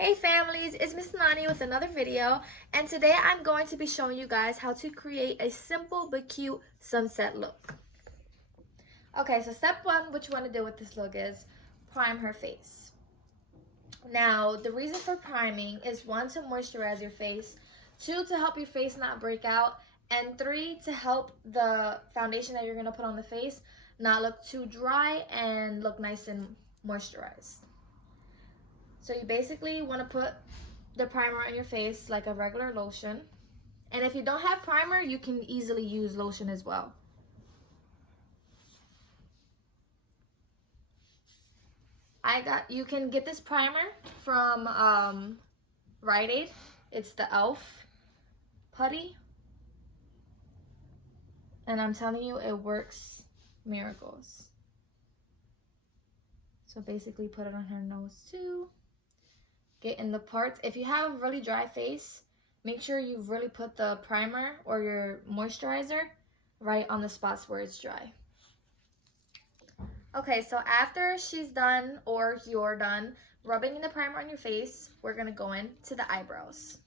Hey families, it's Miss Naney with another video, and today I'm going to be showing you guys how to create a simple but cute sunset look. Okay, so step one, what you want to do with this look is prime her face. Now, the reason for priming is 1, to moisturize your face, 2, to help your face not break out, and 3, to help the foundation that you're going to put on the face not look too dry and look nice and moisturized. So you basically want to put the primer on your face like a regular lotion. And if you don't have primer, you can easily use lotion as well. You can get this primer from Rite Aid. It's the e.l.f. putty. And I'm telling you, it works miracles. So basically put it on her nose too. Get in the parts. If you have a really dry face, make sure you really put the primer or your moisturizer right on the spots where it's dry. Okay, so after she's done or you're done rubbing the primer on your face, we're gonna go into the eyebrows.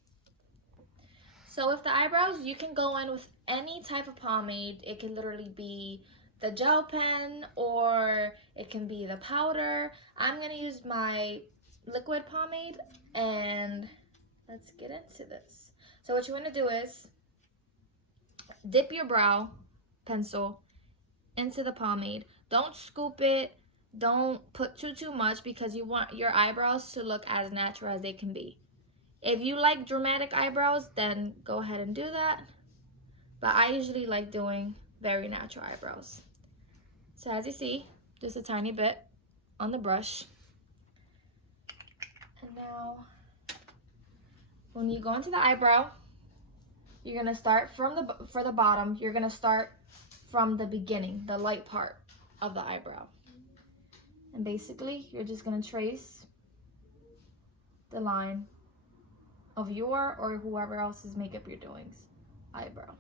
So with the eyebrows, you can go in with any type of pomade. It can literally be the gel pen or it can be the powder. I'm gonna use my liquid pomade, and let's get into this. So what you want to do is dip your brow pencil into the pomade. Don't scoop it, don't put too much, because you want your eyebrows to look as natural as they can be. If you like dramatic eyebrows, then go ahead and do that, but I usually like doing very natural eyebrows. So as you see, just a tiny bit on the brush. And now, when you go into the eyebrow, you're gonna start for the bottom. You're gonna start from the beginning, the light part of the eyebrow. And basically, you're just gonna trace the line of your or whoever else's makeup you're doing's eyebrow.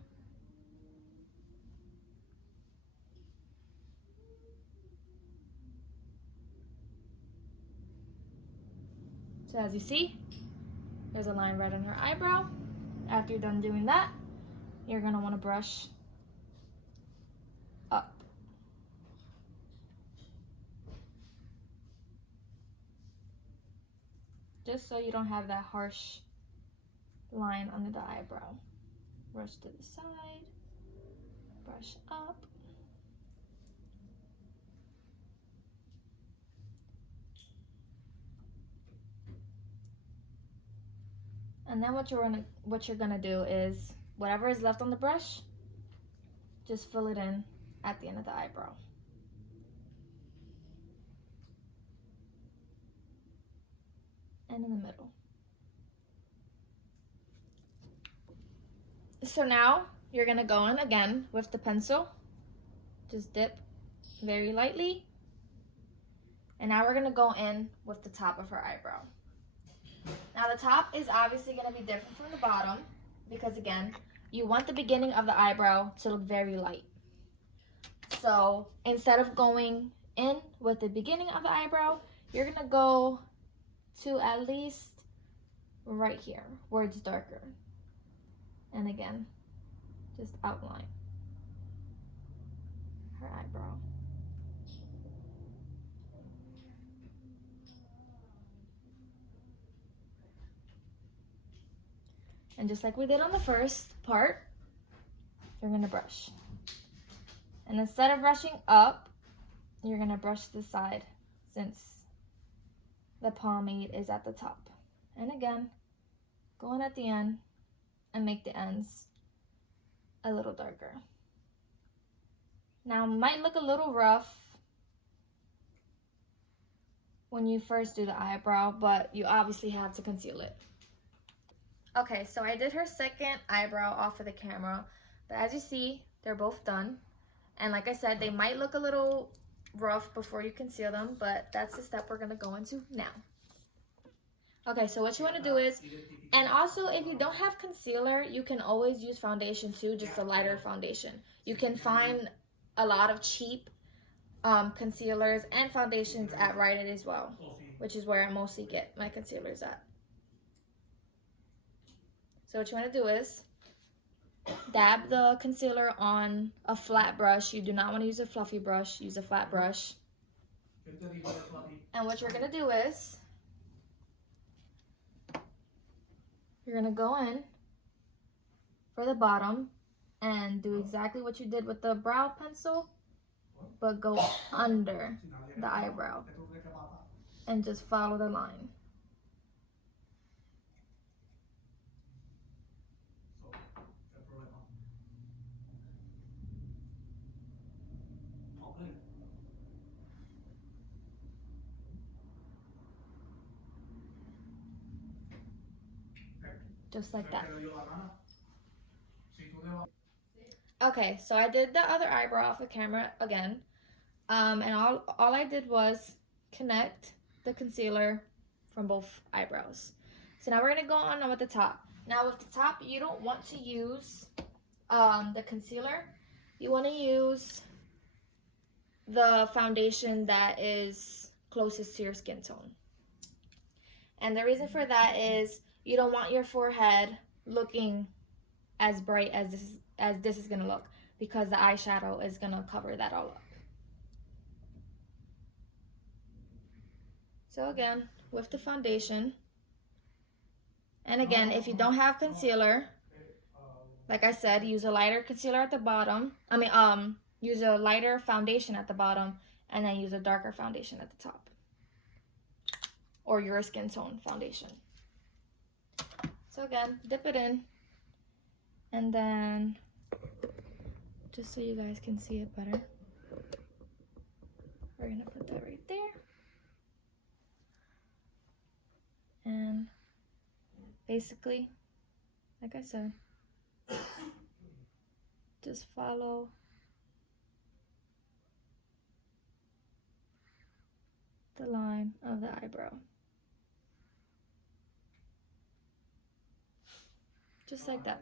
So as you see, there's a line right on her eyebrow. After you're done doing that, you're gonna wanna brush up. Just so you don't have that harsh line under the eyebrow. Brush to the side, brush up. And then what you're gonna do is whatever is left on the brush, just fill it in at the end of the eyebrow. And in the middle. So now you're gonna go in again with the pencil. Just dip very lightly. And now we're gonna go in with the top of her eyebrow. Now the top is obviously going to be different from the bottom because, again, you want the beginning of the eyebrow to look very light. So instead of going in with the beginning of the eyebrow, you're going to go to at least right here where it's darker. And again, just outline her eyebrow. And just like we did on the first part, you're gonna brush. And instead of brushing up, you're gonna brush the side since the pomade is at the top. And again, go in at the end and make the ends a little darker. Now, it might look a little rough when you first do the eyebrow, but you obviously have to conceal it. Okay, so I did her second eyebrow off of the camera, but as you see, they're both done. And like I said, they might look a little rough before you conceal them, but that's the step we're gonna go into now. Okay, so what you wanna do is, and also if you don't have concealer, you can always use foundation too, just a lighter foundation. You can find a lot of cheap concealers and foundations at Rite Aid as well, which is where I mostly get my concealers at. So what you want to do is dab the concealer on a flat brush. You do not want to use a fluffy brush. Use a flat brush. And what you're going to do is you're going to go in for the bottom and do exactly what you did with the brow pencil, but go under the eyebrow and just follow the line. Just like that. Okay, so I did the other eyebrow off the camera again. And all I did was connect the concealer from both eyebrows. So now we're gonna go on with the top. Now with the top, you don't want to use the concealer. You want to use the foundation that is closest to your skin tone. And the reason for that is you don't want your forehead looking as bright as this is gonna look, because the eyeshadow is gonna cover that all up. So again, with the foundation, and again, if you don't have concealer, like I said, use a lighter concealer at the bottom. Use a lighter foundation at the bottom, and then use a darker foundation at the top, or your skin tone foundation. So again, dip it in, and then just so you guys can see it better, we're gonna put that right there. And basically, like I said, just follow the line of the eyebrow. Just like that.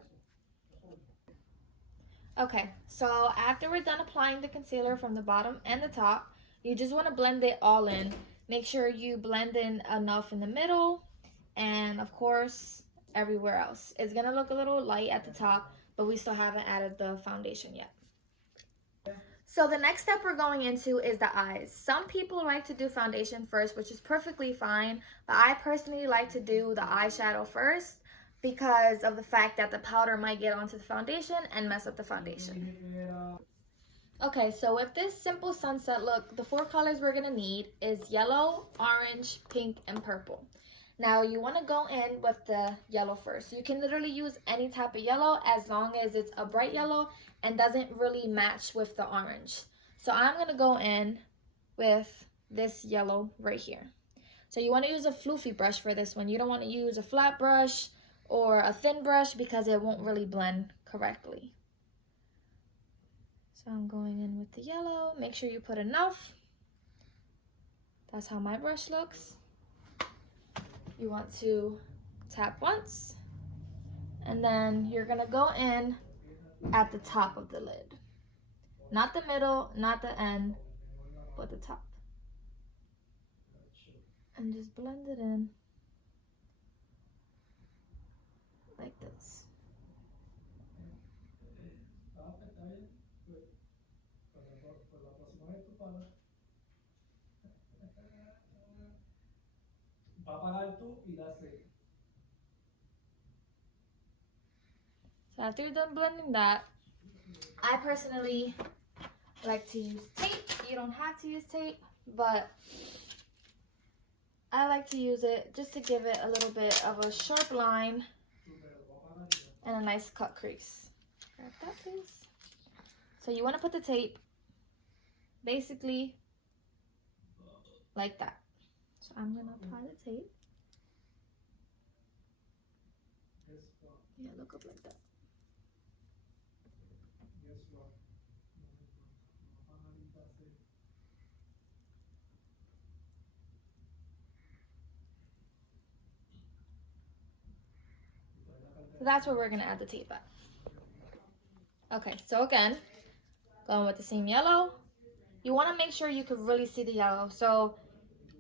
Okay, so after we're done applying the concealer from the bottom and the top, you just want to blend it all in. Make sure you blend in enough in the middle, and of course everywhere else. It's gonna look a little light at the top, but we still haven't added the foundation yet. So the next step we're going into is the eyes. Some people like to do foundation first, which is perfectly fine, but I personally like to do the eyeshadow first because of the fact that the powder might get onto the foundation and mess up the foundation. Okay, so with this simple sunset look, the 4 colors we're gonna need is yellow, orange, pink, and purple. Now you want to go in with the yellow first. You can literally use any type of yellow as long as it's a bright yellow and doesn't really match with the orange. So I'm going to go in with this yellow right here. So you want to use a floofy brush for this one. You don't want to use a flat brush or a thin brush because it won't really blend correctly. So I'm going in with the yellow. Make sure you put enough. That's how my brush looks. You want to tap once, and then you're gonna go in at the top of the lid. Not the middle, not the end, but the top. And just blend it in like this. So after you're done blending that, I personally like to use tape. You don't have to use tape, but I like to use it just to give it a little bit of a sharp line and a nice cut crease. Grab that, please. So you want to put the tape basically like that. So I'm going to apply the tape. Yeah, look up like that. So that's where we're going to add the tape at. Okay, so again, going with the same yellow. You want to make sure you can really see the yellow. So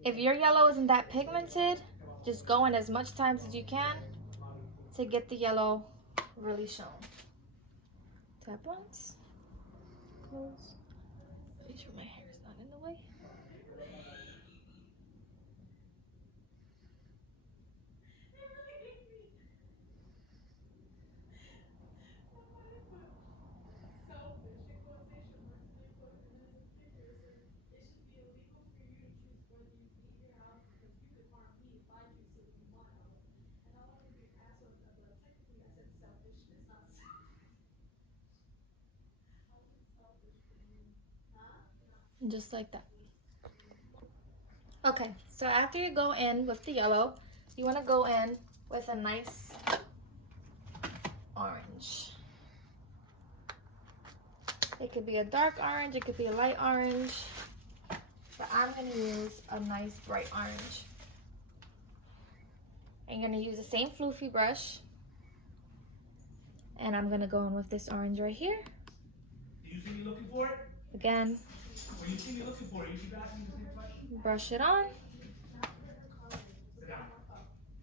if your yellow isn't that pigmented, just go in as much times as you can to get the yellow really shown. Tap once, close. Make sure my hair is not in the way. And just like that. Okay, so after you go in with the yellow, you want to go in with a nice orange. It could be a dark orange, it could be a light orange, but I'm going to use a nice bright orange. I'm going to use the same floofy brush, and I'm going to go in with this orange right here. Do you see me looking for it? Again, When you see me looking for it, you should ask me the same question. brush it on. Sit down.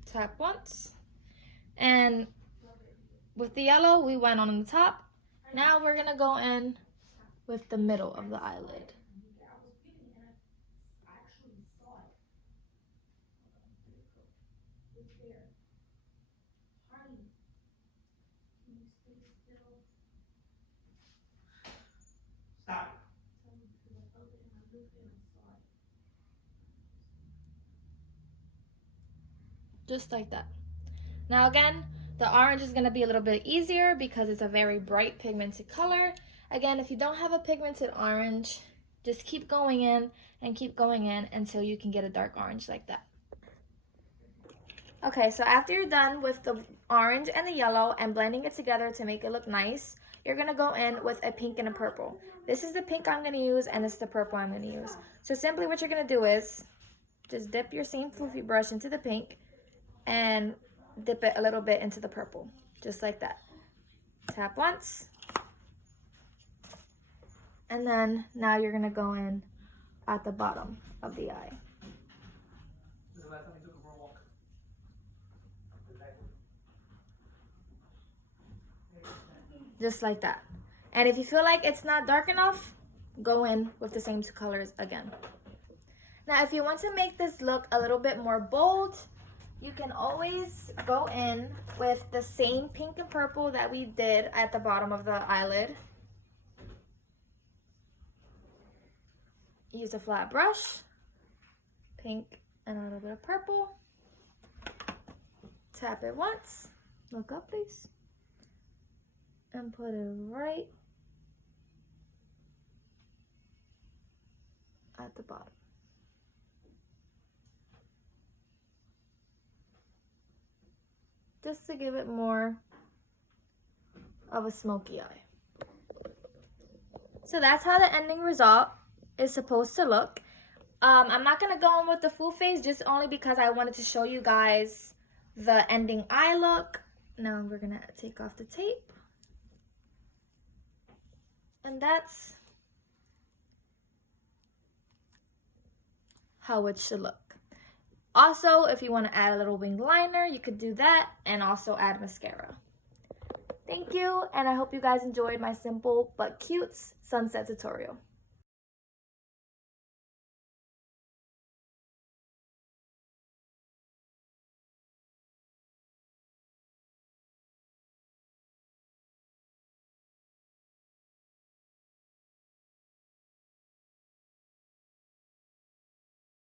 Tap once. And with the yellow, we went on the top. Now we're going to go in with the middle of the eyelid. Stop. Just like that. Now again, the orange is going to be a little bit easier because it's a very bright pigmented color. Again, if you don't have a pigmented orange, just keep going in and keep going in until you can get a dark orange like that. Okay, so after you're done with the orange and the yellow and blending it together to make it look nice, you're going to go in with a pink and a purple. This is the pink I'm going to use, and this is the purple I'm going to use. So simply what you're going to do is just dip your same floofy brush into the pink and dip it a little bit into the purple, just like that. Tap once. And then now you're going to go in at the bottom of the eye. This is the last time you took a for a walk. Just like that. And if you feel like it's not dark enough, go in with the same two colors again. Now, if you want to make this look a little bit more bold, you can always go in with the same pink and purple that we did at the bottom of the eyelid. Use a flat brush, pink and a little bit of purple. Tap it once. Look up, please. And put it right at the bottom. Just to give it more of a smoky eye. So that's how the ending result is supposed to look. I'm not going to go in with the full face just only because I wanted to show you guys the ending eye look. Now we're going to take off the tape. And that's how it should look. Also, if you want to add a little wing liner, you could do that, and also add mascara. Thank you, and I hope you guys enjoyed my simple but cute sunset tutorial.